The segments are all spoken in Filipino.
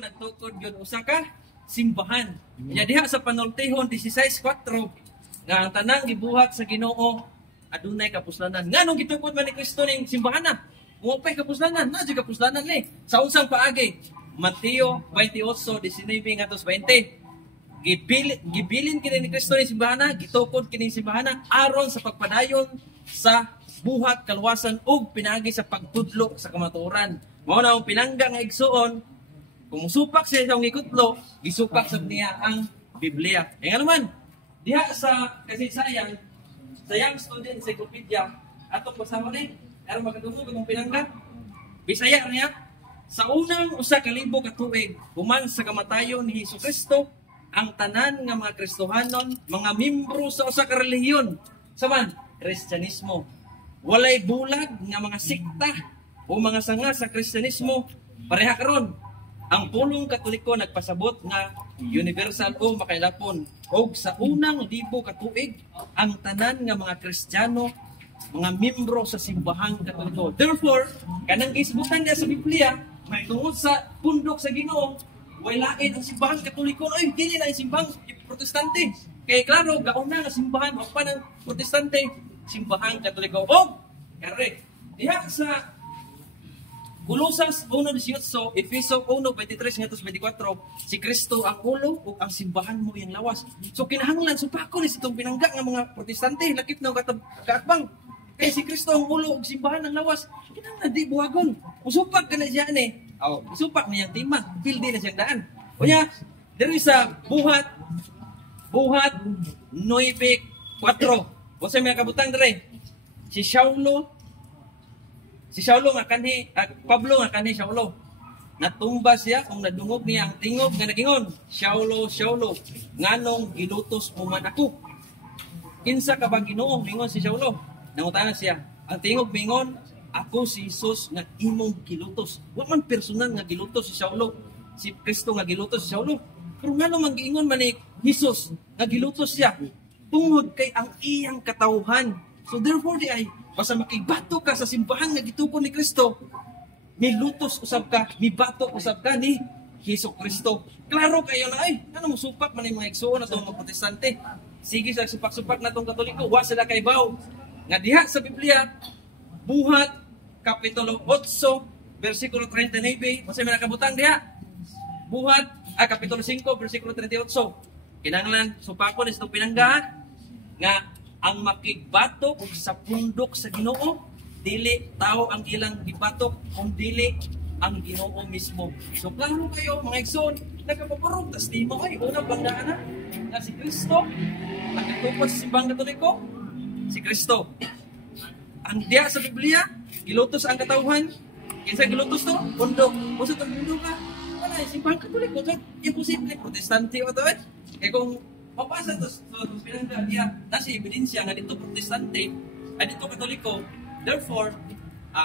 nagtukod yun usa ka simbahan. Nya diha sa panultihon 16:4 nga ang tanang gibuhat sa Ginoo adunay kapuslanan. Nganong gitukod man ni Kristo ning simbahan na? Muapay kapuslanan, na di kapuslanan ni. Sa unsang paagi? Mateo 28:19 ngadto 20. Gibilin kini ni Kristo ning simbahan, gitukod kini simbahan aron sa pagpadayon sa buhat, kaluwasan ug pinaagi sa pagtudlo sa kamatuoran. Mao na ang pinangga nga igsuon, kung musupak siya sa ikutlo, gisupak sa niya ang Biblia. E nga naman, diha sa kasaysayan, sa Young Student Encyclopedia, atong basama rin, aron makadungog ang pinangga. Bisaya niya, sa unang usa ka libo ka tuig, human sa kamatayon ni Hesukristo, ang tanan nga mga Kristohanon, mga membro sa usa ka relihiyon, saman Kristyanismo. Walay bulag nga mga sikta o mga sanga sa Kristyanismo pareha karon. Ang pulong Katoliko nagpasabot nga universal o makailapon. Og sa unang libo ka tuig, ang tanan nga mga Kristiyano, mga membro sa simbahang Katoliko. Therefore, kanang gisbutan niya sa Biblia, may tungod sa pundok sa Ginoo, way lain ang simbahang Katoliko. Ay, dili na ang simbahang Protestante. Kaya klaro, gauna nga simbahan o pa ng Protestante, simbahang Katoliko. O, kare, diha sa Kolosas 1:18, Efeso 1:23 ngadto 24, si Kristo ang ulo ug ang simbahan mo iyang lawas. So kinahanglan supako ni itong pinangga nga mga Protestante lakip na kaatbang. Kay si Kristo ang ulo ug simbahan ang lawas. Kinahanglan di buhagon. Usupag ka na siya ni. Usupak niya tima, pildi na siyang daan. Unya, diri sa buhat 9:4. Wasa may kabutang dire. Si Saulo nga kanhi, Pablo nga kanhi Saulo. Natumba siya kung nadungog niya ang tingog nga nagingon, Saulo, Saulo, nganong gilutos mo man ako? Kinsa ka ba Ginoo? Mingon si Saulo. Nangutana siya. Ang tingog mingon, ako si Jesus nga imong gilutos. Wa man personal nga gilutos si Saulo. Si Kristo nga gilutos si Saulo. Pero ngano man giingon man ni Jesus nga gilutos siya tungod kay ang iyang katawhan. So therefore di ay basta makibato ka sa simbahan nga gitukod ni Kristo, milutos usab ka, mibato usab ka ni Hesukristo. Klaro kayo na ay, ano mo supak man yung mga igsoon na itong mga Protestante. Sige sa supak-supak na itong Katoliko, wa sila kay baw. Nga diha sa Biblia, buhat, Kapitulo 8, versikulo 39, masay may nakabutang diha. Buhat, Kapitulo 5, versikulo 38. Kinanglan, supako ni itong pinangga, nga ang makigbatok sa pundok sa Ginoo, dili tao ang ilang gibatok, kung dili ang Ginoo mismo. So klaro kayo mga igsoon, nagkapapurog, tas di mo ay unang banggaan na si Kristo, nagkatupad sa simbang Katoliko, si Kristo. Ang diya sa Biblia, gilutos ang katawhan, kinsa gilutos to? Pundok. Kung sa pundok ka, wala, simbang Katoliko, imposible, Protestante o ito eh. Kaya kung mapasa to pinangga niya nasa ebidensya nga dito Protestante ay dito Katoliko, therefore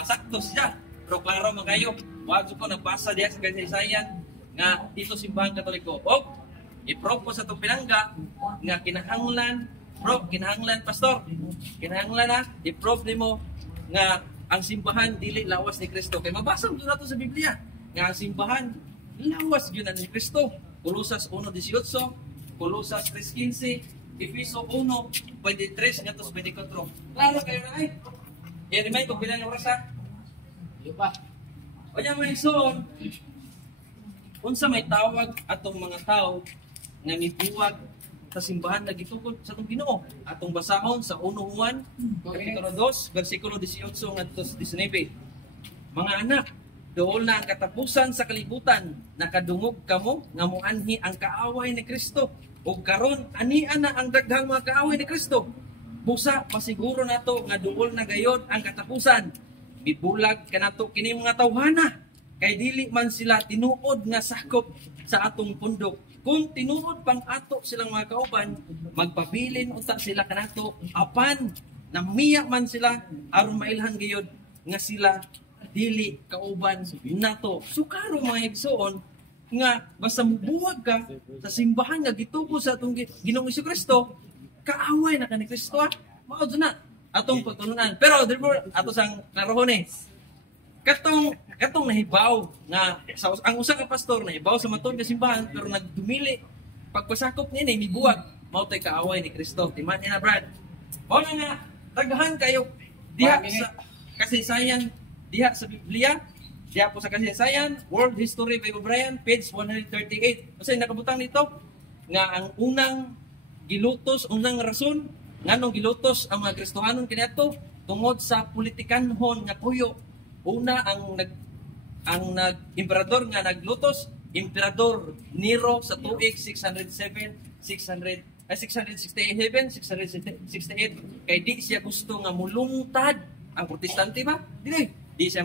sakto siya. Pero klaro magayo, wag ko nagpasa diya sa kasaysayan nga dito simbahan Katoliko. O i-prove ko sa itong pinangga nga kinahanglan, pastor, kinahanglan na i-prove nimo nga ang simbahan dili lawas ni Kristo. Kay mabasa mo nato sa Biblia nga ang simbahan lawas gyud ni Kristo. Kolosas 1:18, Kolosas 3:15, Efeso 1:23 ngadto 24. Klaro kayo na ay. I-remind ko bilang oras ha. Diba? O niya mga igsoon, unsa may tawag atong mga tao nga mibuwag sa simbahan na gitukod sa atong Ginoo. Atong basahon sa 1 Juan kapitulo 2 bersikulo 18 ngadto 19. Mga anak, dool na ang katapusan sa kalibutan, nakadungog kamo nga moanhi ang kaaway ni Kristo. Ug karon ania na ang daghang mga kaaway ni Kristo. Busa masiguro nato nga duol na gayod ang katapusan. Bibulag kanato kini mga tawhana, kay dili man sila tinuod nga sakop sa atong pundok. Kung tinuod pang ato silang mga kauban, magpabilin unta sila kanato apan namiya man sila aron mailhan gayod nga sila dili kauban nato. So karo mga igsoon nga basta mubuwag ka sa simbahan nga gitubo sa atong Ginoong Hesukristo, kaaway na ka ni Kristo. Mao na atong pagtulunan. Pero therefore ato sang klarohon Katong nahibaw nga ang usa ka pastor nahibaw sa matud nga simbahan pero nagdumili pagpasakop niya ni buwag mao tay kaaway ni Kristo. Timan ina Brad. Mao na nga daghan kayo diha sa kasaysayan diha sa Biblia, diha po sa kasaysayan, World History by O'Brien, page 138. Kasi nakabutang nito nga ang unang unang rason nganong gilutos ang mga Kristohanon kaniadto tungod sa politikanhon nga tuyo. Una ang emperador nga naglutos, Emperador Nero sa tuig 667, 668 kay di siya gusto nga mulungtad ang protestante ba? Di siya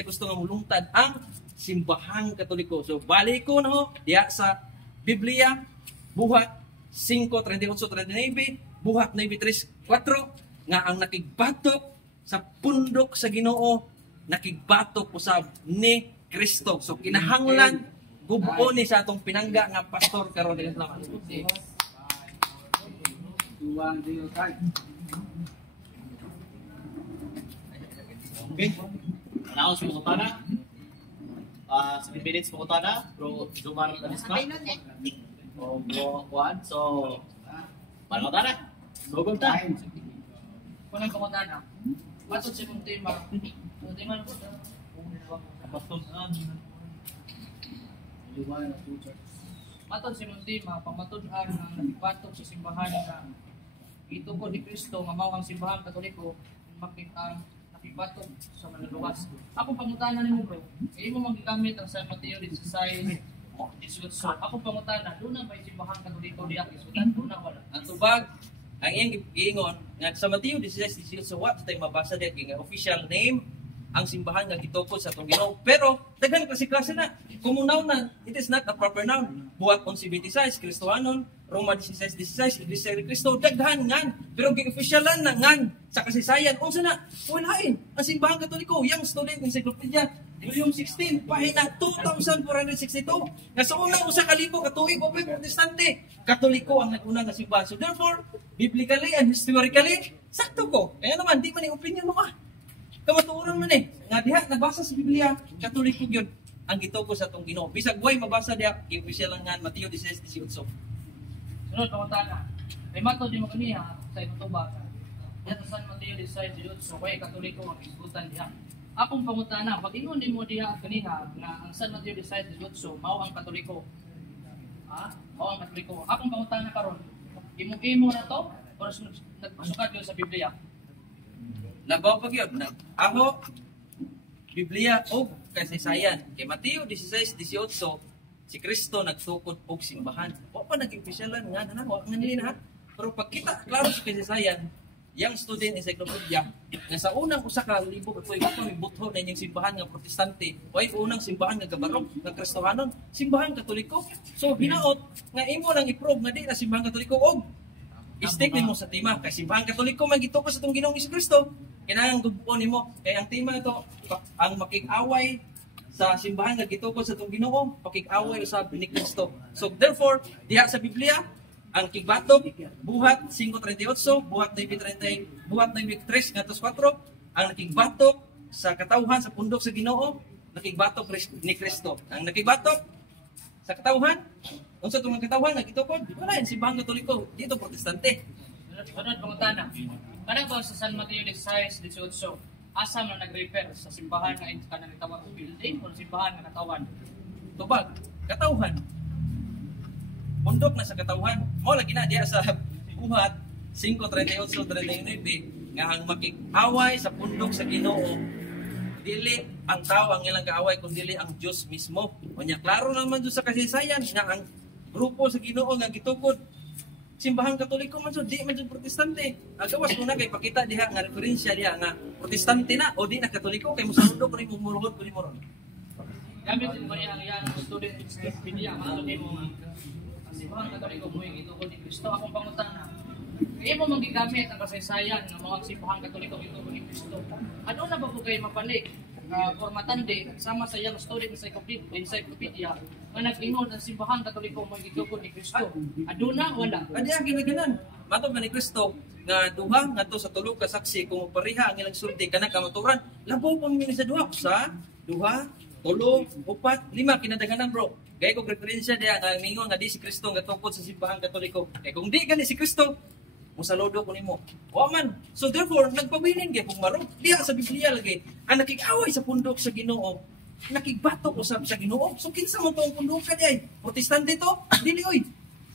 gusto nga mulungtad ang simbahang Katoliko. So balik ko na ho diha sa Biblia, buhat 5:38-39, buhat 9:3-4 nga ang nakigbatok sa pundok sa Ginoo nakigbatok usab ni Kristo. So kinahanglan gubo ni sa atong pinangga nga pastor karon dili naman. Okay. Announce mo tana. 7 minutes mo tana, bro. Zumar ka nispa. O kuan. So para mo tana. Gogol ta. Kunang kamatana. Matod sa mong tema. Di man po. Matod sa mong tema, pamatud-an ang nakibatok sa simbahan na ito ko ni Kristo nga mao ang simbahan Katoliko nakibatok sa manluwas. Ako pangutana nimo bro, imo magigamit ang San Mateo 16:18. Ako pangutana, doon na ba yung simbahan Katoliko diya isutan? Doon na wala. Ang tubag ang iyang giingon nga sa Mateo 16:18 sa what tay mabasa diha nga official name ang simbahan nga gitukod sa atong Ginoo. Pero daghan klase-klase na. Kung na it is not a proper noun. Buhat 11:26 Kristohanon, Roma 16:16 Iglesia ni Cristo daghan ngan. Pero gi-officialan na ngan sa kasaysayan unsa na? Walain ang simbahan Katoliko, yang student encyclopedia Volume 16, pahina 2,462. Nga sa unang usa ka libo ka tuig opo protestante, Katoliko ang nag-una nga simbahan. So therefore, biblically and historically, sakto ko. Kaya naman di man ni opinion mo ka. Kamatuoran man nga diha nabasa sa Biblia, Katoliko gyud ang gituko sa atong Ginoo. Bisag way mabasa diha, i-official lang nga Mateo 16:18. Sunod pangutana. May matod di mo kaniya sa imong tubag. Diha sa San Mateo 16:18, way Katoliko ang isgutan diha. Akong pangutana, pag-ingon mo diha kaniha nga ang San Mateo 16:18 mao ang Katoliko. Mao ang Katoliko. Akong pangutana karon, imo na to or nagpasukat yun sa Biblia? Labaw pag yun. Ako, Biblia o kasaysayan. Kay Mateo 16:18, si Kristo nagtukod og simbahan. O pa nag-officialan nga na wa nga nila ha. Pero pag kita klaro sa kasaysayan, yang student encyclopedia nga sa unang usa ka libo ka tuig pa mibutho na inyong simbahan nga protestante o ay unang simbahan nga gabarok nga Kristohanon, simbahan Katoliko. So hinaot nga imo lang i-prove nga di na simbahan Katoliko og stick nimo sa tema kay simbahan Katoliko man gitukod sa tong Ginoong Kristo. Kinahanglan gubon nimo kay ang tema ito ang makig-away sa simbahan nga gitukod sa tong Ginoo, pakig-away usab ni Kristo. So therefore, diha sa Biblia ang kigbatok buhat 5:38, buhat 9:30, buhat 9:3 ngadto 4 ang nakigbatok sa katawhan sa pundok sa Ginoo, nakigbatok ni Kristo. Ang nakigbatok sa katawhan, unsa tong katawhan nga gitukod? Wala yan simbahan Katoliko, dito protestante. Sunod pangutana. Kada ba sa San Mateo 16:18, asa man nag-refer sa simbahan nga kanang gitawag og building o simbahan nga katawan? Tubag, katawhan. Pundok na sa katawhan. Mo lagi na diya sa buhat 5:38-39 nga ang makig-away sa pundok sa Ginoo dili ang tao ang ilang kaaway kundi dili ang Dios mismo. Unya klaro naman do sa kasaysayan nga ang grupo sa Ginoo nga gitukod simbahan Katoliko man di man protestante. Agawas mo na kay pakita diha nga referensya diha nga protestante na o di na Katoliko kay musaludo ko rin mumuluhod ko ni moron. Gamit din mo niya ang student encyclopedia ano ni mo ang simbahan Katoliko mo gitukod ni Kristo. Akong pangutana. Imo man gigamit ang kasaysayan ng mga simbahan Katoliko gitukod ni Kristo. Ano na ba ko kay mapalik? Formatande sama sa iyang student encyclopedia nga nag-ingon ang simbahan Katoliko mo gitukod ni Kristo. Aduna wala. Adi ang ginaganan. mato man ni Kristo nga duha ngadto sa tulo ka saksi kung pareha ang ilang sulti kanang kamaturan. Labaw pa mi sa duha sa duha, tulo, upat, lima kinadaganan bro. Gaya ko referensya diya nga mingon nga di si Kristo nga tungkol sa simbahan Katoliko. Kay kung di gani si Kristo, musaludo ko nimo. Wa man. So therefore nagpabilin gyud kung maro diha sa Biblia lagi ang nakig-away sa pundok sa Ginoo. Nakigbatok usab sa Ginoo. So kinsa mo tong pundok ka diay? Protestante to? Dili oy.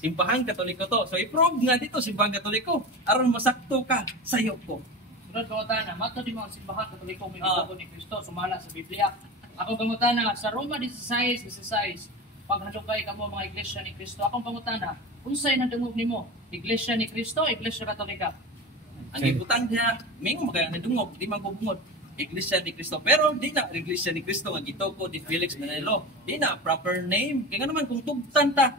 Simbahan Katoliko to. So i-prove nga dito simbahan Katoliko aron masakto ka sayo ko. Sunod pangutana, mato di mga simbahan Katoliko may gitubo ni Kristo sumala sa Biblia. Ako pangutana sa Roma 16:16 paghadukay kamo mga iglesia ni Kristo. Akong pangutana, unsay nadungog nimo? Iglesia ni Kristo, Iglesia Katolika? Ang ibutang niya, mingo magaya nadungog, di man ko bungod. Iglesia ni Cristo. Pero di na Iglesia ni Cristo nga gitoko di Felix Manalo. Di na proper name. Kaya nga naman kung tugtan ta,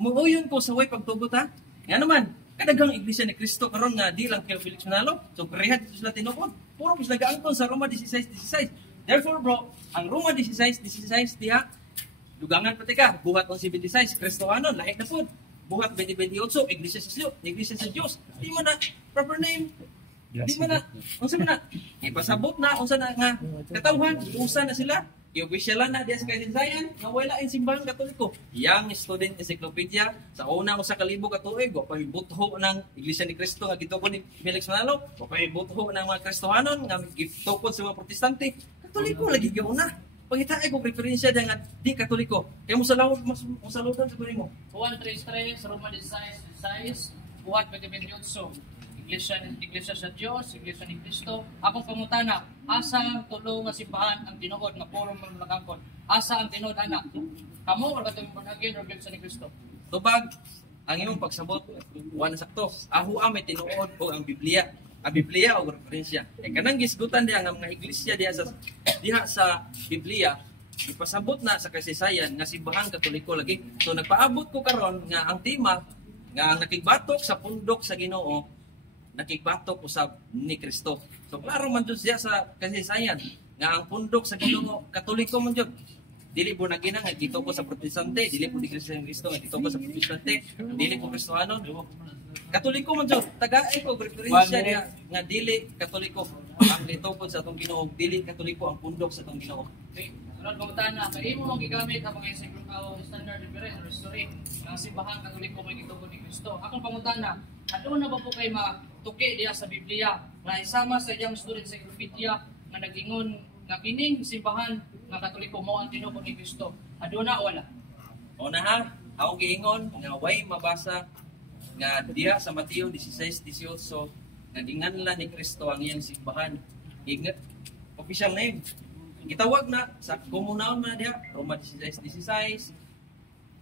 muhuyon ko sa way pagtugot ha. Nga naman, kadagang Iglesia ni Cristo karon nga di lang kay Felix Manalo. So pareha dito sila tinukod. Puro mas nagaangkon sa Roma 16:16. Therefore bro, ang Roma 16:16 diha dugangan pati ka, buhat 11:26 Kristohanon, lahi na po. Buhat 20:28 Iglesia sa Diyos. Di mo na proper name. Di mo na, unsa man na, ipasabot na, unsa na nga, katawhan, usa na sila, i-officialan na diya sa kasaysayan, nga wala ang simbahan Katoliko. Yang student encyclopedia, sa una ko sa kalibo katuig, wa pa ibutho ng Iglesia ni Cristo, nga gitukod ni Felix Manalo, wa pa ibutho ng mga Kristohanon, nga gitukod sa mga Protestante, Katoliko lagi gauna. Pangitaay kong referensya diya nga di Katoliko. Kaya mo sa lutan sa mo. Juan 3:3, Roma 16:16, buhat 20:28. Iglesia sa Dios, Iglesia ni Cristo. Akong pangutana, asa ang tulo nga simbahan ang tinuod nga puro malakangkon? Asa ang tinuod ana? Kamo or katong managin or Iglesia ni Cristo? Tubag, ang imong pagsabot, wala sakto. Aho may tinuod o ang Biblia. Ang Biblia o referensya. E kanang gisgutan diya nga mga iglesia diha sa Biblia, ipasabot na sa kasaysayan nga simbahan Katoliko lagi. So nagpaabot ko karon nga ang tema nga ang nakigbatok sa pundok sa Ginoo, nakigbatok usab ni Kristo. So klaro man jud siya sa kasaysayan nga ang pundok sa Ginoo Katoliko man jud. Dili po nagina nga dito ko sa Protestante, dili po di Kristo nga dito ko sa Protestante, dili po Kristohanon. Katoliko man jud, tagaay ko referensya niya nga dili Katoliko ang dito po sa atong Ginoo, dili Katoliko ang pundok sa atong Ginoo. Okay, sunod pangutana, kay imo mong gigamit ang mga standard difference or history ng simbahan Katoliko may gitubo ni Kristo. Akong pangutana, adto na ba po kay matuki diya sa Biblia na isama sa iyang student encyclopedia nga nagingon nga kining simbahan nga Katoliko mo ang tinubo ni Kristo? Aduna o wala? O na ha, akong giingon nga way mabasa nga diha sa Mateo 16:18 nga ginganlan ni Kristo ang iyang simbahan. Ingat, official name. Gitawag na sa komunal man diha, Roma 16:16,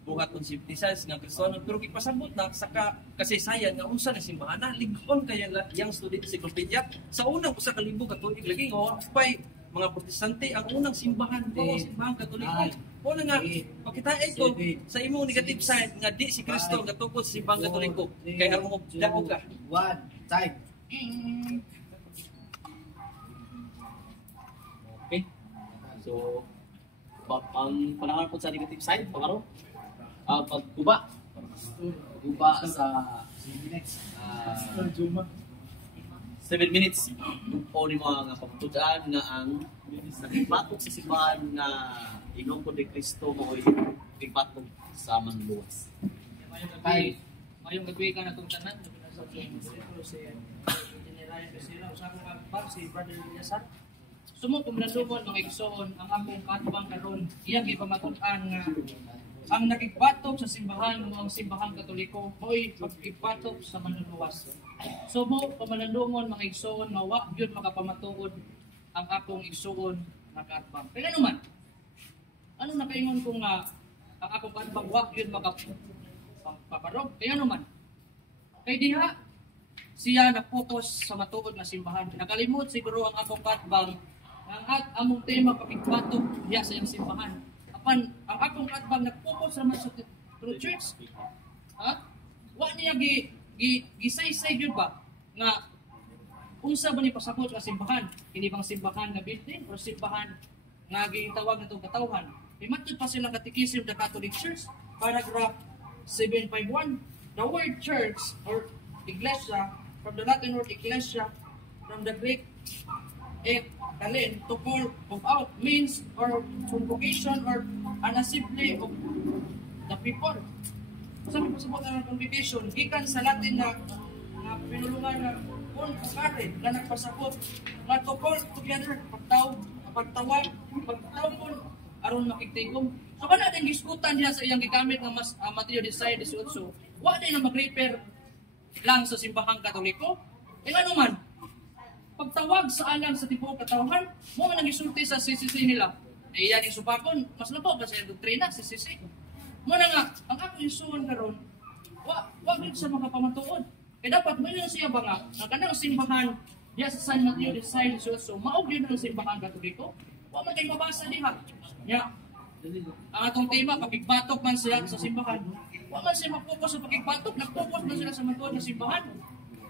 buhat 11:16 nga Kristohanon, pero gipasabot na sa kasaysayan nga unsa na simbahan na ligon kaya yang student encyclopedia sa unang usa ka libo ka tuig lagi nga pay mga Protestante ang unang simbahan ko simbahan Katoliko. O na nga pakitaay ko sa imong negative side nga di si Kristo nga tungkol sa simbahan Katoliko kay aron mo dako ka. One, time. Okay. So, ang panahon po sa negative side, pangaro, pagkuba. Pagkuba sa 7 minutes. O ni mga pagtudaan nga ang nagbatok sa simbahan nga inungkod ni Kristo mo ay nagbatok sa manluwas. Mayong gabi ka na itong tanan, sa General Pesira, sa akong kakbang, si Brother Eliasar. Sumo pumlandungon mga igsoon ang akong katbang karon iyang ipamatuan nga ang nakigbatok sa simbahan mo ang simbahang Katoliko mo'y pagigbatok sa manluluwas. So mo pamalandungon mga igsoon nga wa gyud makapamatuod ang akong igsoon nga katbang. Kaya naman, ano nakaingon ko nga ang akong katbang wa gyud makapaparog. Kaya naman, kay diha siya nag-focus sa matuod na simbahan. Nakalimot siguro ang akong katbang ang among tema pagigbatok diha sa iyang simbahan. Apan ang akong katbang nag-focus naman sa true church. Ha? Wa niya gisaysay gyud ba nga unsa ba ni pasabot nga simbahan? Kini bang simbahan nga building or simbahan nga gitawag natong katawhan? Imatud pa sila Catechism the Catholic Church, paragraph 751. The word church or iglesia, from the Latin word iglesia, from the Greek kalin, to call of out, means or convocation or an assembly of the people. Sabi po sa ng convocation, gikan sa Latin na pinulungan na kung pagkari na nagpasabot nga to call together, pagtawag po aron makigtigom. So kana din giskutan diha sa iyang gigamit nga mas Mateo 16:18, wa din na mag-refer lang sa simbahang Katoliko. Ano man, pagtawag sa alang sa tibuok katawhan, mo man ang gisulti sa CCC nila. Iyan yung supakon, mas lapo ba sa doktrina CCC. Mo na nga, ang akong isuon karon, wa gid sa makapamatuod. Kaya dapat mo yun siya ba nga, ang kanang simbahan diya sa San Mateo 16:18, maog yun ang simbahan Katoliko. Wa man kay mabasa diha. Ya. Ang atong tema, pakigbatok man siya sa simbahan. Wa man siya mag-focus sa pakigbatok, nag-focus man sila sa matuod na simbahan.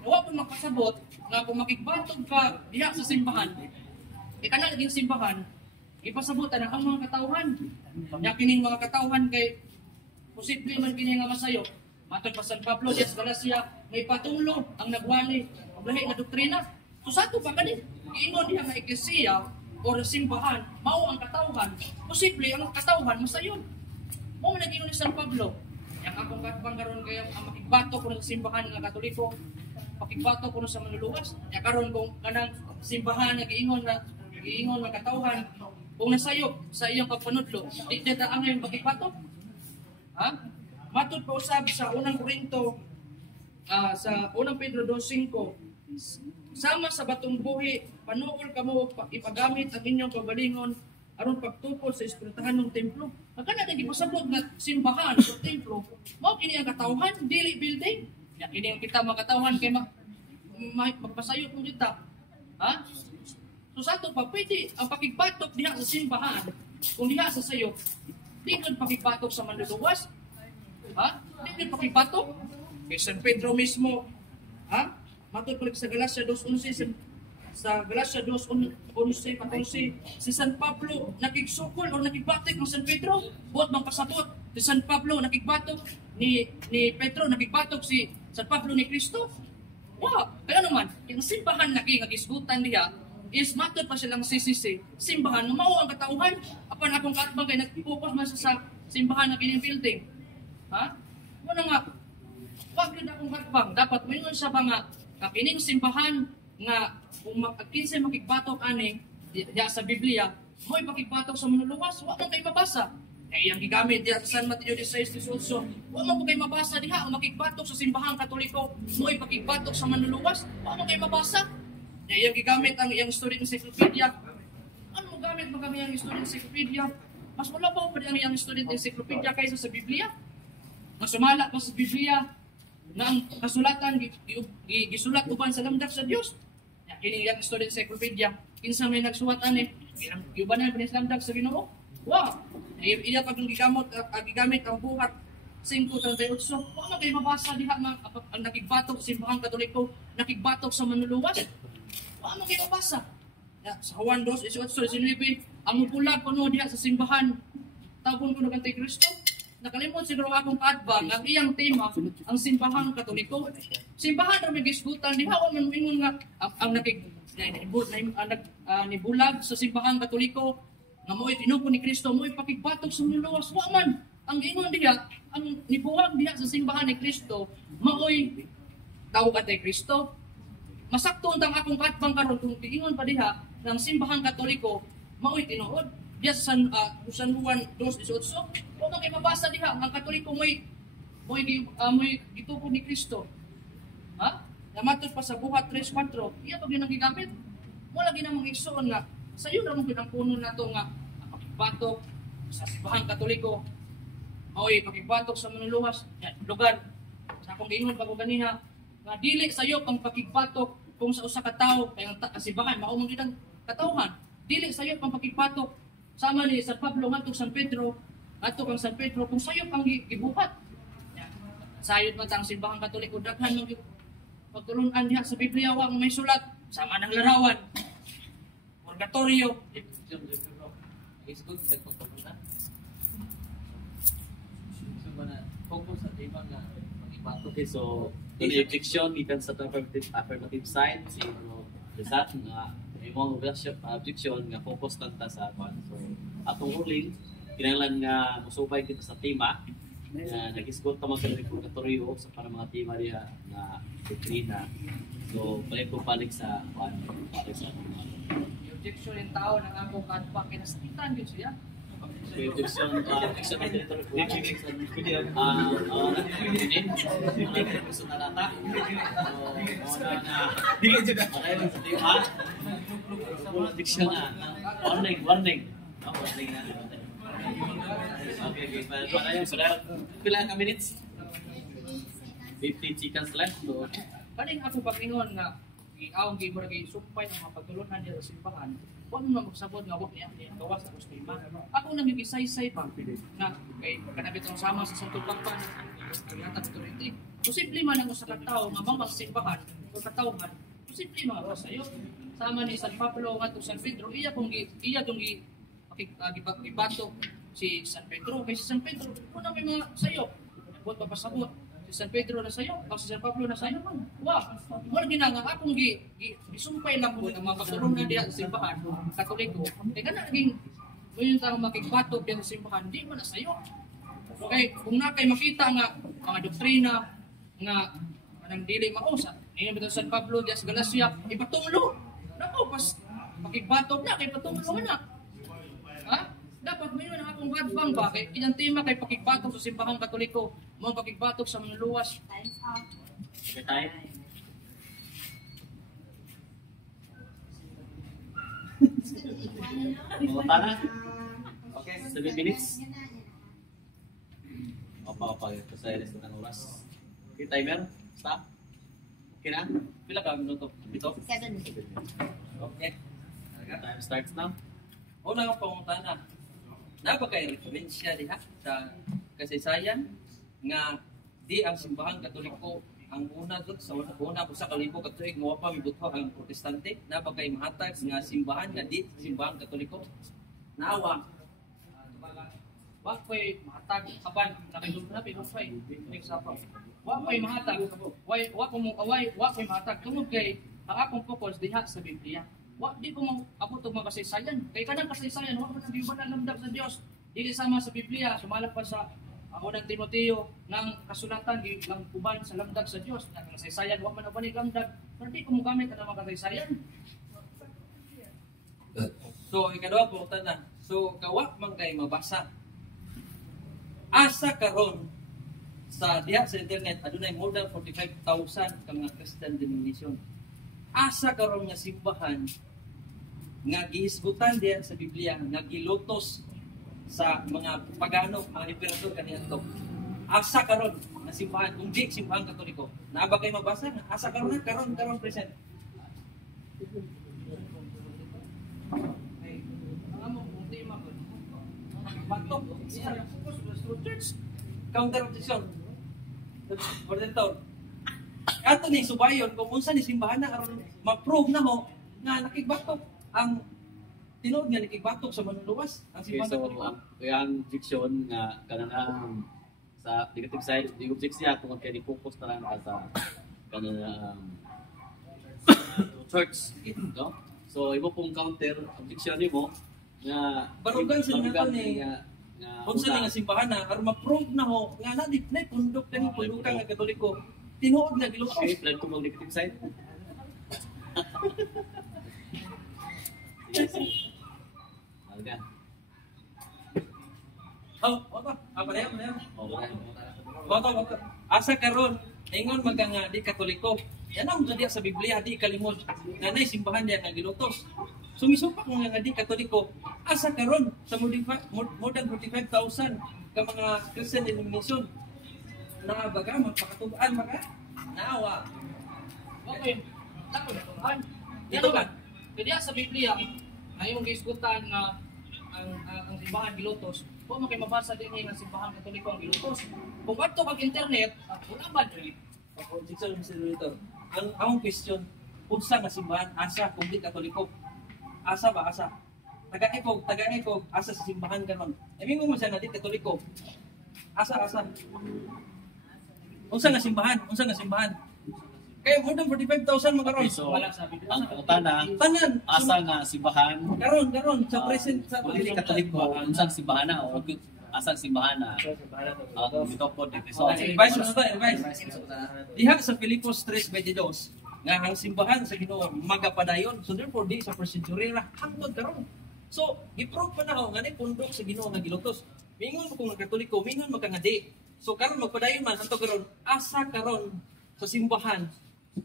Wa po magpasabot nga kung makigbatok ka diha sa simbahan, kana naging simbahan, ipasabutan ang mga katawhan. Ya kining mga katawhan kay posible man kini nga masayo. Matod pa San Pablo diya sa Galacia, may patulo ang nagwali og lahi nga doktrina. So sa ato pa kani, giingon diha nga eklesia o simbahan, mao ang katawhan, posible ang katawhan masayon. Mo man nagingon ni San Pablo, yang akong katbang karon kay ang makigbatok ko sa simbahan nga Katoliko, pakigbatok ko sa manluluwas. Ya karon kung kanang simbahan nga giingon nga katawhan, kung nasayop sa iyong pagpanudlo, di data ang iyong pakigbatok. Ha? Matod pa usab sa unang Korinto, sa unang Pedro 2:5, sama sa batong buhi, panuol kamo ipagamit ang inyong pagalingon aron pagtukol sa espirituhanong templo. Kana na gipasabot nga simbahan o templo, mao kini ang katawhan, dili building. Ya kini ang kita makatawhan kay magpasayop mo dita. Ha? So sa ato pa pwede ang pakigbatok diha sa simbahan, kung diha sa sayop, di kan pakigbatok sa manluluwas. Ha? Di kan pakigbatok kay San Pedro mismo. Ha? Matod sa Galacia 2:11, sa Galacia 2:11-14, si San Pablo nakigsukol o nakigbatok ng San Pedro, buot bang pasabot si San Pablo nakigbatok ni Pedro, nakigbatok si San Pablo ni Kristo. Wow, kaya naman, yung simbahan na gisgutan diha is matod pa silang CCC, simbahan na mao ang katauhan, apan akong katbang kay nag-focus man sa simbahan na kining building. Ha? Muna nga, wag yun akong katbang, dapat mo yun siya ba nga, kapining simbahan nga kung kinsay makigbatok ani diya sa Biblia, mo ipakigbatok sa manluluwas, wa man kay mabasa. Kaya iyang gigamit diya sa San Mateo 16:18, wa man kay mabasa diha ang makigbatok sa simbahang Katoliko, mo ipakigbatok sa manluluwas, wa man kay mabasa. Kaya iyang gigamit ang iyang student encyclopedia. Ano mo gamit mo kami ang student encyclopedia? Mas malabaw pa ang iyang student encyclopedia kaysa sa Biblia. Mas sumala pa sa Biblia na ang kasulatan gisulat uban sa lamdak sa Dios. Ya kini yang student encyclopedia, kinsa may nagsuwat ani, gibanan pa ni lamdak sa Ginoo. Wow. Iya pag gigamit ang buhat 5:38. Wa man kay mabasa diha ang nakigbatok sa simbahang Katoliko, nakigbatok sa manluluwas. Wa man kay mabasa. Ya sa Juan 2:18-19, ang mupulag kuno diha sa simbahan, tawgon ko ng Antikristo. Nakalimot siguro akong katbang ang iyang tema ang simbahang Katoliko. Simbahan ra gisgutan diha wa man ingon nga ang nibulag sa simbahang Katoliko nga mo'y tinupo ni Kristo, mo'y pakigbatok sa manluluwas. Wa man ang ingon diha, ang nibuwag diha sa simbahan ni Kristo, maoy tawag kay Kristo. Masakto ang akong katbang karon kung ingon pa diha ng simbahang Katoliko, maoy tinuod. Diya sa San Juan 2:18, o kay mabasa diha ang Katoliko mo'y gitupo ni Kristo. Ha? Namatod pa sa buhat 3:4, iya pag yun ang gigamit. Wala ginamang igsoon nga sa iyo ramong pinangpuno nato nga pakigbatok sa simbahang Katoliko, maoy pakigbatok sa manluluwas. Yan lugar sa akong giingon pag ganiha nga dili sa iyo pang pakigbatok kung sa usa ka tawo kay ang simbahan mao man gid ang katawhan. Dili sa iyo pang pakigbatok sama ni San Pablo ngadto San Pedro, ngadto kang San Pedro kung sayo pang gibuhat. Yan. Sayod man tang simbahang Katoliko daghan man pagtulon-an diha sa Biblia wa may sulat sama ng larawan. Purgatorio. Is good sa pagpapuna. So, focus sa tema nga mag-ibatok. Okay, so Doon objection gikan sa affirmative side si Rizat nga imong objection nga focus lang ta sa kwan. So atong ruling kinahanglan nga musubay kita sa tema na nag-isgot ta mga regulatorio sa para mga tema diha nga doktrina. So balik sa kwan para sa Objection yung tao ng akong kadpa kinasakitan yun siya. objection warning. Okay. Para yung sudah pila ka minutes? 50 seconds left. So, Kaning ako pag-ingon nga iaong gibor kay sumpay ang mga pagtulunan diya sa simbahan. Huwag mo na magsabot nga huwag niya gawa sa kustima. Ako nang gisaysay pa na kay kanabit ang sama sa Santo Pagpan ang yata authority. Posible man ang usa ka tawo nga mambang simbahan o katawhan. Posible man sa iyo. Sama ni San Pablo ngadto San Pedro iya tong gibatok si San Pedro kay si San Pedro kuna may mga sayo. Buot papasabot si San Pedro na sayo o si San Pablo na sayo man. Wa mo ginanga akong gisumpay lang ko ang mga pagtulungan diha sa simbahan Katoliko. Kay kana naging yung tang makigbatok diha sa simbahan di man na sayo. Okay, kung na kay makita nga mga doktrina nga anang dili mausa, niya bitaw San Pablo diha sa Galacia ipatunglo. Nako pas makigbatok na kay patunglo na. Ha? Dapat mo yun ang akong gadbang ba? Kaya kinantima kay pakigbatok sa simbahang Katoliko. Mga pakigbatok sa mga luwas. okay tayo. Mga na? Okay, 7 minutes. Opa, kasi alis na ng oras. Okay, timer. Stop. Okay na? Pila ka minuto? Ito? 7. Okay. Time starts now. Una nga pangutana. Napakay referensya diha sa kasaysayan nga di ang simbahang Katoliko ang una dot sa una sa kalibo ka tuig mo pa mibutho ang protestante. Napakay mahatag nga simbahan nga di simbahang Katoliko. Naawa. Wa ko'y mahatag kaban nakidumna pinupay. Example. Wa ko'y mahatag. Wa ko'y mahatag tungod kay ang akong focus diha sa Biblia. Wa di ko abot og mga kasaysayan. Kay kanang kasaysayan wa man giban lamdag sa Dios. Dili sama sa Biblia, sumalap pa sa unang Timoteo ng kasulatan di lang uban sa lamdag sa Dios. Ang kasaysayan wa man uban lamdag. Pero di ko mogamit ang mga kasaysayan. So ikaduha pangutana. So kawa man kay mabasa. Asa karon sa diha sa internet adunay more than 45,000 ka mga Christian denomination. Asa karon nga simbahan nga gihisgutan diha sa Biblia nga gilutos sa mga pagano, mga emperador kaniadto. Asa karon nga simbahan kung di simbahan Katoliko. Naa ba kay mabasa nga asa karon karon present. Ay, ang among tema ko. Batok sa church. Counter objection. Coordinator. Ato ni subayon kung unsa ni simbahan na aron ma-prove na ho nga nakigbatok ang tinuod nga nakigbatok sa manluluwas ang Okay, simbahan so Katoliko. ang objection nga kanang sa negative side, di object siya tungkol kay focus na lang sa kanang church, no? So imo pong counter objection nimo nga Barugan sila barugan ni nga unsa ni nga simbahan na aron ma-prove na ho nga na di na pundok kani pundukan nga Katoliko. Tinuod nga gilutos. okay, plan ko mag negative side. Yes. Alga. Wala. Pareho. Okay. Wala. Asa karon ingon maga nga di Katoliko. Yan ang diya sa Biblia di kalimot. Nga nay simbahan diya nga gilutos. Sumisupak nga di Katoliko. Asa karon sa more than 45,000 ka mga Christian denomination. Na baga magpakatubaan mga naawa. Okay. Ako na tuhan. Dito ba? Kaya sa Biblia, ngayong gisgutan nga ang simbahan gilutos, wa man kay mabasa din nga simbahan Katoliko ang gilutos. Kung adto kag internet, wala ba dili? Objection, Mr. Senator. Ang akong question, unsa nga simbahan asa kung di Katoliko? Asa ba asa? Taga-ikog, asa sa simbahan karon. Emin mo siya nga di Katoliko. Asa. Unsa nga simbahan? Kaya more than 45,000 makaroon. So, Wala sabi doon. ang pangutana, Tanan. asa nga simbahan, Karon sa present sa Dili Katoliko, unsang simbahan na o asang simbahan na gitopod ni Kristo. Advice mo ba? Advice. Diha sa Filipos 3:22 nga ang simbahan sa Ginoo magapadayon. So therefore di sa first century ra hangtod karon. So i-prove pa na ho nga ni pundok sa Ginoo nga gilutos. Mingon mo kung Katoliko, mingon mo ka nga di. So karon magpadayon man hangtod karon asa karon sa simbahan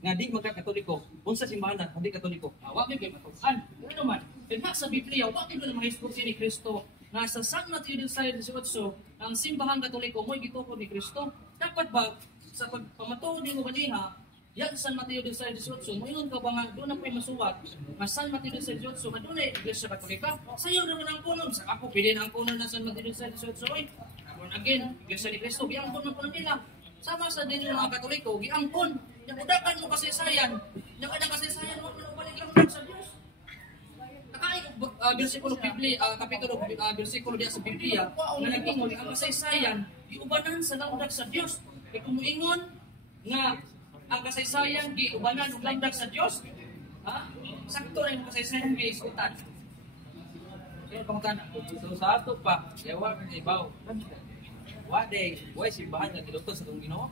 nga di magka-Katoliko. Unsa simbahan na hindi Katoliko? Wa gyud kay matukan. Ano man, kaya sa Biblia, wa gyud na mga ni Kristo nga sa San Mateo 16:18 ang simbahan Katoliko mo'y gitukod ni Kristo. Dapat ba sa pagpamatuod nimo kaniha, yan San Mateo 16:18 moingon ka ba nga doon na po'y masuwat nga San Mateo 16:18 nga doon ay Iglesia Katolika. Sayo naman ang kunon sa ako pili na ang kunon na San Mateo 16:18 oy. Again, Iglesia ni Kristo giangkon man kuno nila. Sama sa din yung mga Katoliko giangkon. Nakudakan mo kasaysayan. Nakada kasaysayan mo balik lang sa Dios. Bersikulo Biblia, kapitulo bersikulo diya sa Biblia, nga nag-ingon ang kasaysayan giubanan sa landag sa Dios. Kay kung moingon nga ang kasaysayan giubanan og landag sa Dios, ha? Sakto na yung kasaysayan kay isutan. Kaya pangutana. So sa ato pa, yawa ka kay Bao. Wa simbahan nga gilutos sa itong Ginoo.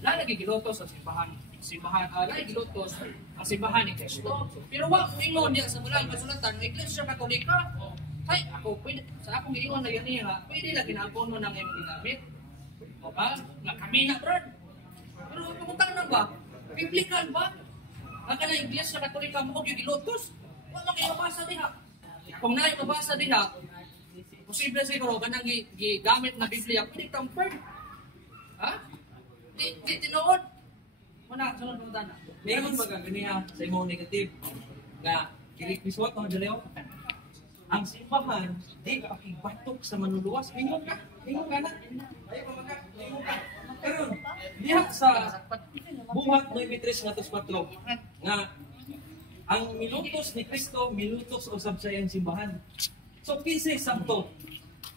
Lala gigilotos sa simbahan. Lala gigilotos ang simbahan ni Kristo. Pero wa mo ingon diya sa mulang kasulatan ng Iglesia Katolika. Ay, ako pwede sa akong giingon na yan ha, pwede lang ginapon mo ng imong ginamit. O ba? Nga kami na, brad. Pero pagkutang na ba? Biblical ba? Ang kanang Iglesia Katolika mo yung gilotos? Wa man kayo mabasa diha. Kung naay mabasa diha, posible siguro ganang gigamit na Biblia, pwede tampered. Ha? Di tinuod. Muna, sunod mo dana. Mayroon ba ganiya sa imong negative nga kilikwiswat mo dali ang simbahan di pakibatok sa manluluwas. Mingon ka na. Ayo pa maka. Mingon ka. Karon diha sa buhat 9:3 nga 4 nga ang minutos ni Kristo minutos usab sa iyang simbahan. So kinsa sakto?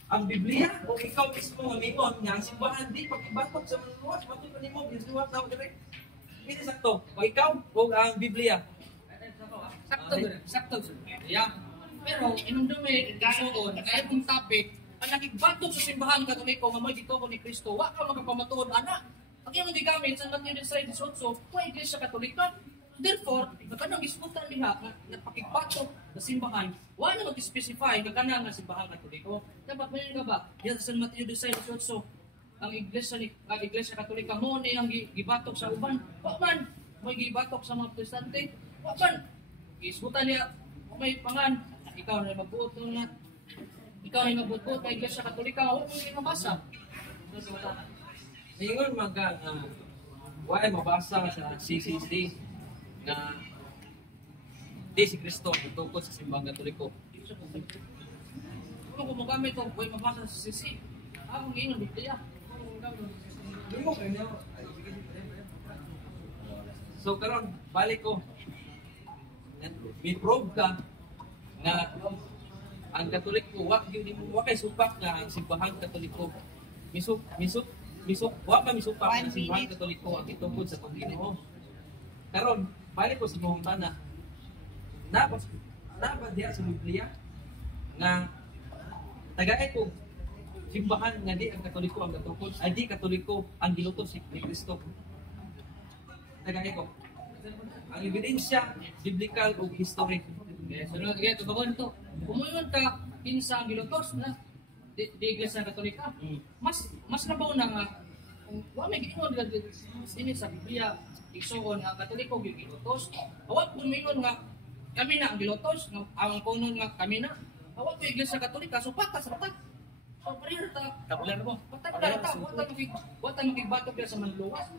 Ang Biblia o ikaw mismo nga mingon nga ang simbahan di pakibatok sa manluluwas. Matud pa nimo ginsuwat daw dire. Kinsa sakto? O ikaw o ang Biblia? Sakto. Yeah. Pero inumdumi kasuon kaya kung topic ang nakigbatok sa simbahan Katoliko nga may gituko ni Kristo, wa ka magapamatuod ana. Ang iyong gigamit sa Mateo 16:18, wa Iglesia Katolika. Therefore, kanang gisgutan diha nga napakigbatok sa simbahan, wa na mag-specify nga kanang simbahan Katoliko. Dapat mo ka ba? Diyan sa Mateo 16:18, ang Iglesia Katolika mo ni ang gibatok sa uban. Wa man may gibatok sa mga Protestante. Wa man gisgutan niya may pangan. Ikaw na magbuot nga. Ikaw na magbuot kay Iglesia Katolika, wa mo ni mabasa. Ingon maga nga why mabasa sa CCC na di si Kristo tungkol sa simbahan Katoliko. Kung gumagamit ko, boy mabasa sa CC. Ako ngayon Biblia. So karon balik ko. May probe ka na ang Katoliko wa gyud mo kay supak nga ang simbahan Katoliko. Wa ka misupak ang simbahan Katoliko ang gitungkod sa Panginoon. Karon balik ko sa mong tana. Napa diha sa Biblia nga tagay ko simbahan nga di ang Katoliko ang gatukod, ay di Katoliko ang gilutos ni Kristo. Tagay ko. Ang ebidensya biblical o history. Sunod kaya ito bagon to. Kumuyon ka kinsa ang gilutos na di Iglesia Katolika. Mas nabaw na nga wa may giingon dinhi sa Biblia igsuon nga Katoliko gyud gilutos. Awat kun mingon nga kami na ang gilutos, ang kunon nga kami na. Awat ko Iglesia Katolika so patas ratat. So prayer ta Kaplan mo. wata magigbatok sa manluwas.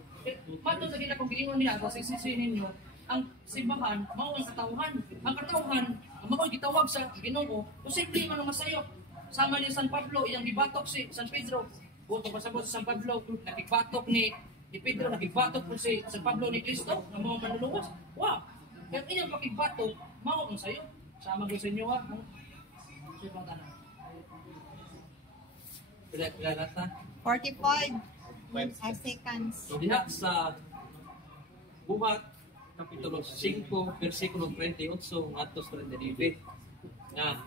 Mato sa gina kung giingon niya sa sisisihin ninyo ang simbahan mao ang katawhan. Ang katawhan mao gitawag sa Ginoo. Posible man nga sayo. Sama ni San Pablo iyang gibatok si San Pedro. Buto pasabot sa San Pablo nakigbatok ni Pedro, nakigbatok po si San Pablo ni Kristo na mga manluluwas. Wow! Kaya iyang pakigbatok mao ang sayo. Sama ko sa inyo ha. Sige pang tanong. Pila na ta? 45 seconds. So diha sa Buhat kapitulo 5 bersikulo 38 ngadto sa 39 nga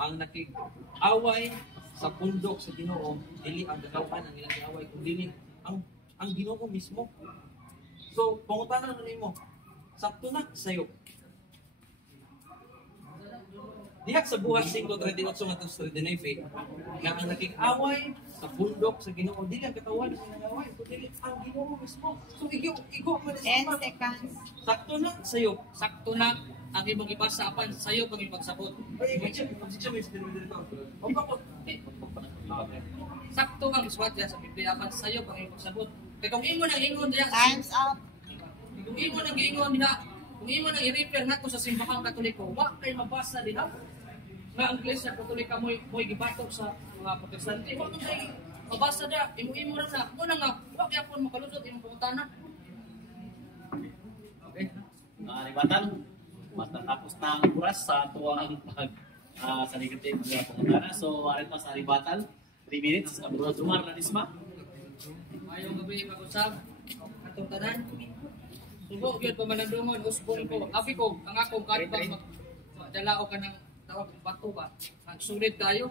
ang nakig-away sa pundok sa Ginoo dili ang kataw-an ang ilang away kundi ang Ginoo mismo. So pangutanan na nimo sakto na sayo. Diha sa buhat 5:38 ngadto sa 39 nga ang nakig-away sa pundok sa Ginoo dili ang katawan ang ilang away kundi ang Ginoo mismo. So igo man 10 seconds. sakto na sayo. Sakto na ang imong ibasa apan sayo pag ipagsabot. Ay, pag-sitsa mo yung dito. O bakit? Sakto ang iswat diya sa Biblia apan sayo pag ipagsabot. Kaya kung imo nang ingon diya, Time's up. kung imo nang ingon diha, kung imo nang i-refer ngadto sa simbahang Katoliko, wa kay mabasa diha. Nga ang Iglesia Katolika mo gibatok sa mga Protestante, wa man kay mabasa diha. Imo ra na, mo na nga wa kay apon makalusot imong pangutana. Okay. Libatan, matatapos na ang oras sa tuwang sa negative na pangutana. So, arin pa sa libatan, 3 minutes, ang Bro Jomar Lanisma. Mayong gabi mag-usab atong tanan. Subo gyud pamanandungon usbon ko. Abi ko ang akong karibang magdalao ka ng tawag bato ba. Ang sulit tayo.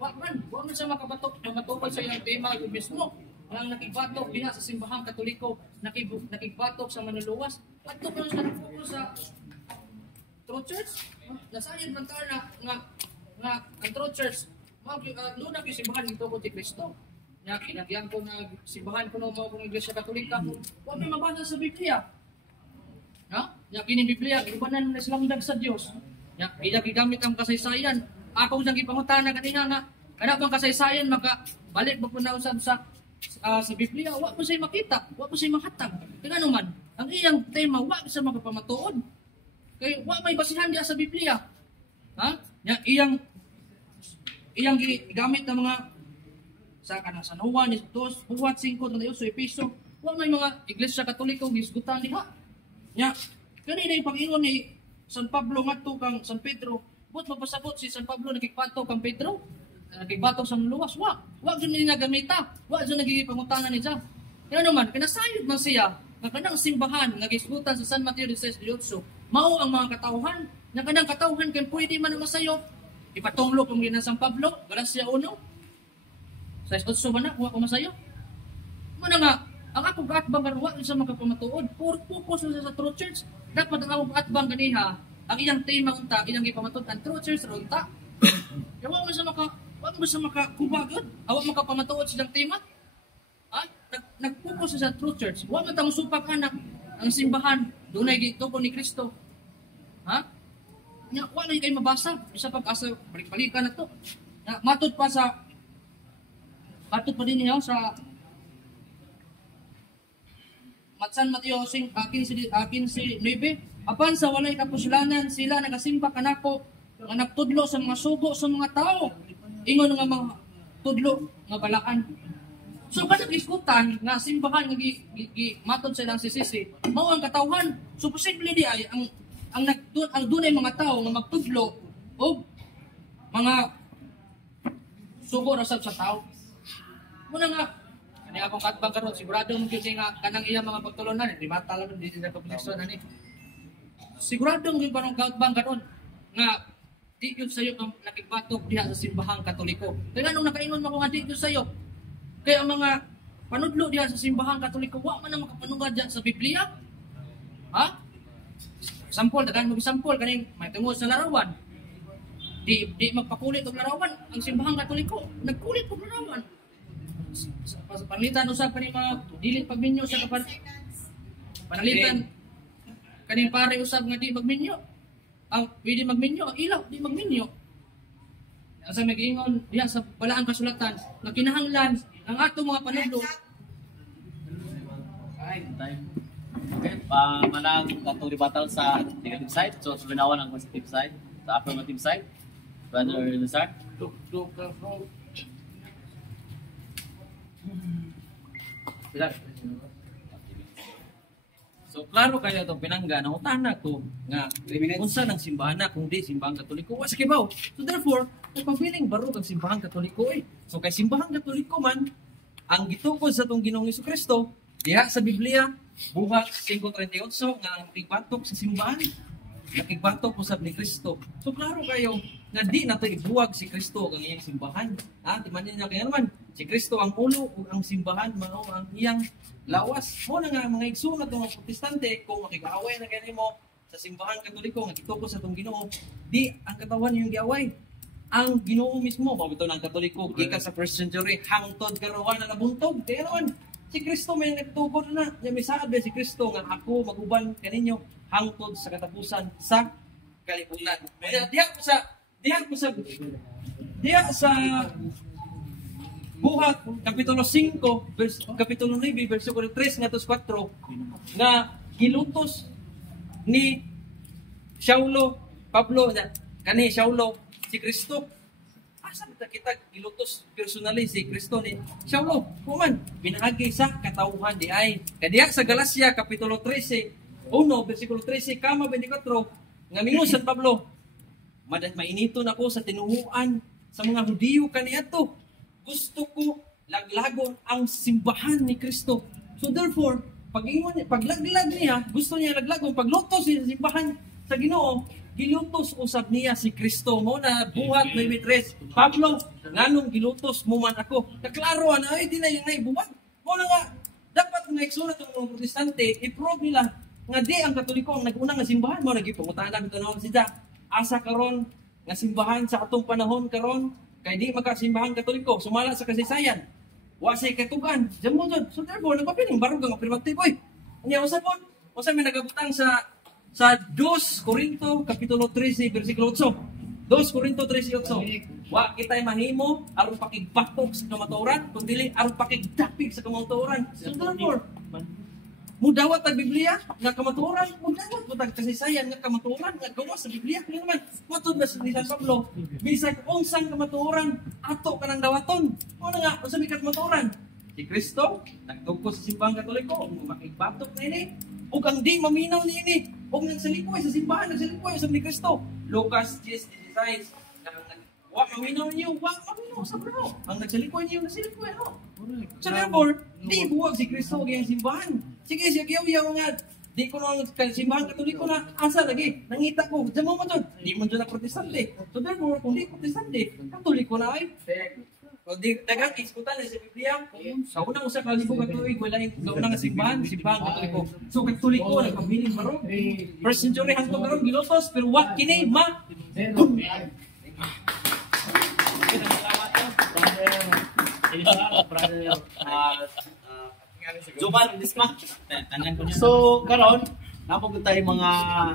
Wa man sa makabatok mamatupad sa iyang tema ug mismo. Ang nakigbatok diha sa simbahang Katoliko, nakigbatok sa manluluwas. Adto pa sa focus sa True Church. Nasayon man ta nga ang True Church luna gyud simbahan nito ko ti Kristo. Nya kinagyan ko na simbahan ko no mao kung Iglesia Katolika. Wa may mabasa sa Biblia. Ha? Nya kini Biblia gibanan na silang dag sa Dios. Nya gigamit ang kasaysayan. Ako sang gipangutana kanina nga kana bang kasaysayan balik ba na usab sa Biblia wa mo say makita, wa mo say mahatag. Kaya man ang iyang tema wa sa magpamatuod. Kay wa may basihan diha sa Biblia. Ha? Nya iyang gigamit ng mga sa kanang San Juan, Dos, Buhat 5:38 sa Episo, wa may mga Iglesia Katoliko gisgutan diha. Nya, kanina yung pag-ingon ni San Pablo ngadto kang San Pedro, buot mapasabot si San Pablo nagkikbato kang Pedro, nagkikbato sa luwas, wa gyud niya gamita, wa gyud nagigipangutanan ni Diya. Kaya naman, kinasayod man siya nga kanang simbahan nga gisgutan sa San Mateo 16:18, mao ang mga katawhan, nga kanang katawhan kay pwede man masayo. Ipatunglo kung gina San Pablo, Galacia 1. Sa isotso man na, huwag ko masayo. Muna nga, ang akong kaatbang karuwa sa mga pamatuod, puro focus sa True Church. Dapat ang akong kaatbang ganiha, ang iyang tema unta, iyang ipamatud, ang True Church unta. Kaya huwag mo sa makakubagod, huwag makapamatuod sa iyang tema. Ha? Nag-focus sa True Church. Huwag mo tamang supak anak, ang simbahan, doon ay gituko ni Kristo. Ha? Wala na kayo mabasa, isa pag-asa, balik-balikan na to. Matod pa din niya sa San Mateo 15:9. Apan sa walay kapuslanan sila nagasimba kanako nga nagtudlo sa mga sugo sa mga tao. Ingon nga mga tudlo nga balaan. So kada iskutan nga simbahan nga matod sa ilang sisisi, mao ang katawhan. So posible di ay ang dunay mga tao nga magtudlo og mga sugo ra sa tao. Muna nga, kani akong katbang karon sigurado mo gyud nga kanang iya mga pagtulunan di ba talaga di sa posisyon ani. Sigurado mo gyud parang katbang karon nga di gyud sayo ang nakigbatok diha sa simbahang Katoliko. Kaya nung nakaingon mo ko nga di gyud sayo. Kaya ang mga panudlo diha sa simbahang Katoliko wa man na makapanungad diha sa Biblia. Ha? Sampol dagan mo sampol kaning may tungod sa larawan. Di magpakulit og larawan ang simbahang Katoliko. Nagkulit og larawan. Panalitan usab kani mga dili pagminyo sa panalitan kaning pare usab nga di magminyo. Ang pwede magminyo, ang ilaw di magminyo. Asa mag-ingon diha sa balaang kasulatan nga kinahanglan ang ato mga panudlo. Time. Okay, manang katong ribatal sa negative side, so suminawan ang positive side, sa affirmative side. Brother Lazar. So klaro kayo itong pinangga na utana ko nga unsa ng simbahan na kung di simbahang Katoliko wa sa kibaw. So therefore, nagpa-feeling barog ang simbahang Katoliko eh. So kay simbahang Katoliko man ang gitukod sa tong Ginoong Hesukristo diha sa Biblia Buhat 5:38 nga nakigbatok sa simbahan. Nakigbatok usab ni Kristo. So klaro kayo nga di nato ibuwag si Kristo ang iyang simbahan. Ha, timanin niyo kaya naman, si Kristo ang ulo ug ang simbahan mao ang iyang lawas. Mo na nga mga igsoon atong mga Protestante kung makig-away na kanimo sa simbahan Katoliko nga gitukod sa atong Ginoo, di ang katawan yung giaway. Ang Ginoo mismo, bito ng Katoliko, gikan sa first century, hangtod karuan na nabuntog. Kaya naman, si Kristo may nagtugod na. Niya may saad si Kristo nga ako maguban kaninyo hangtod sa katapusan sa kalibutan. Diha sa Buhat kapitulo 5 kapitulo 9 bersikulo 3 ngadto 4 nga gilutos ni Saulo Pablo kani Saulo si Kristo. Asa kita gilutos personally si Kristo ni Saulo? Kuman pinaagi sa katawhan di ay kadiya sa Galacia kapitulo 13 bersikulo 13 kama 24 nga mingon sa Pablo, mainito na ko sa tinuhuan sa mga Hudiyo kaniadto. Gusto ko laglagon ang simbahan ni Kristo. So therefore, paglaglag niya, gusto niya laglagon, paglutos niya sa simbahan sa Ginoo, gilutos usab niya si Kristo. Mo na Buhat 9:3. Pablo, nganong gilutos mo man ako? Naklaro na ay di na yung naibuhat. Mo na nga dapat nga igsulat ng mga Protestante, i-prove nila nga di ang Katoliko ang nag-una nga simbahan mo nagipungutan namin tanong siya. Asa karon nga simbahan sa atong panahon karon kay di magkasimbahan Katoliko sumala sa kasaysayan. Wa say katugan. Diyan mo dyan. So therefore, nagpapiling barog ang afirmative. Oy, niya usapon. Usa may nagabutang sa 2 Korinto kapitulo 13 bersikulo 8. 2 Korinto 13:8. Wa kitay mahimo aron pakigbatok sa kamatuoran kundi aron pakigdapig sa kamatuoran. So therefore, mudawat ang Biblia nga kamatuoran, mudawat mo tag kasaysayan nga kamatuoran nga gawas sa Biblia. Kaya naman, matod na ni San Pablo, bisag unsang kamatuoran, ato ka ng dawaton. O na nga, unsa may kamatuoran? Si Kristo, nagtugko sa simbahan Katoliko, makigbatok na ini, ug ang di maminaw ni ini, ug nagsalikoy sa simbahan, nagsalikoy sa ni Kristo. Lucas 10:16, wa maminaw niyo, wa maminaw sa bro. Ang nagsalikoy niyo, nagsalikoy, no? So therefore, di buwag si Kristo ug iyang simbahan. Sige, yaw nga. Di ko nang simbahan Katoliko na asa lagi. Nangita ko, diyan mo dyan. Di mo dyan na Protestante. So therefore, kung di Protestante, Katoliko na ay. Kung di dagang iskutan na sa Biblia, sa unang usa ka libo ka tuig, wala yung unang simbahan Katoliko. So Katoliko, nagpabiling baro. First century hantong karon gilotos, pero what kini ma? Zumar, disma. So, karon, napagod tayo mga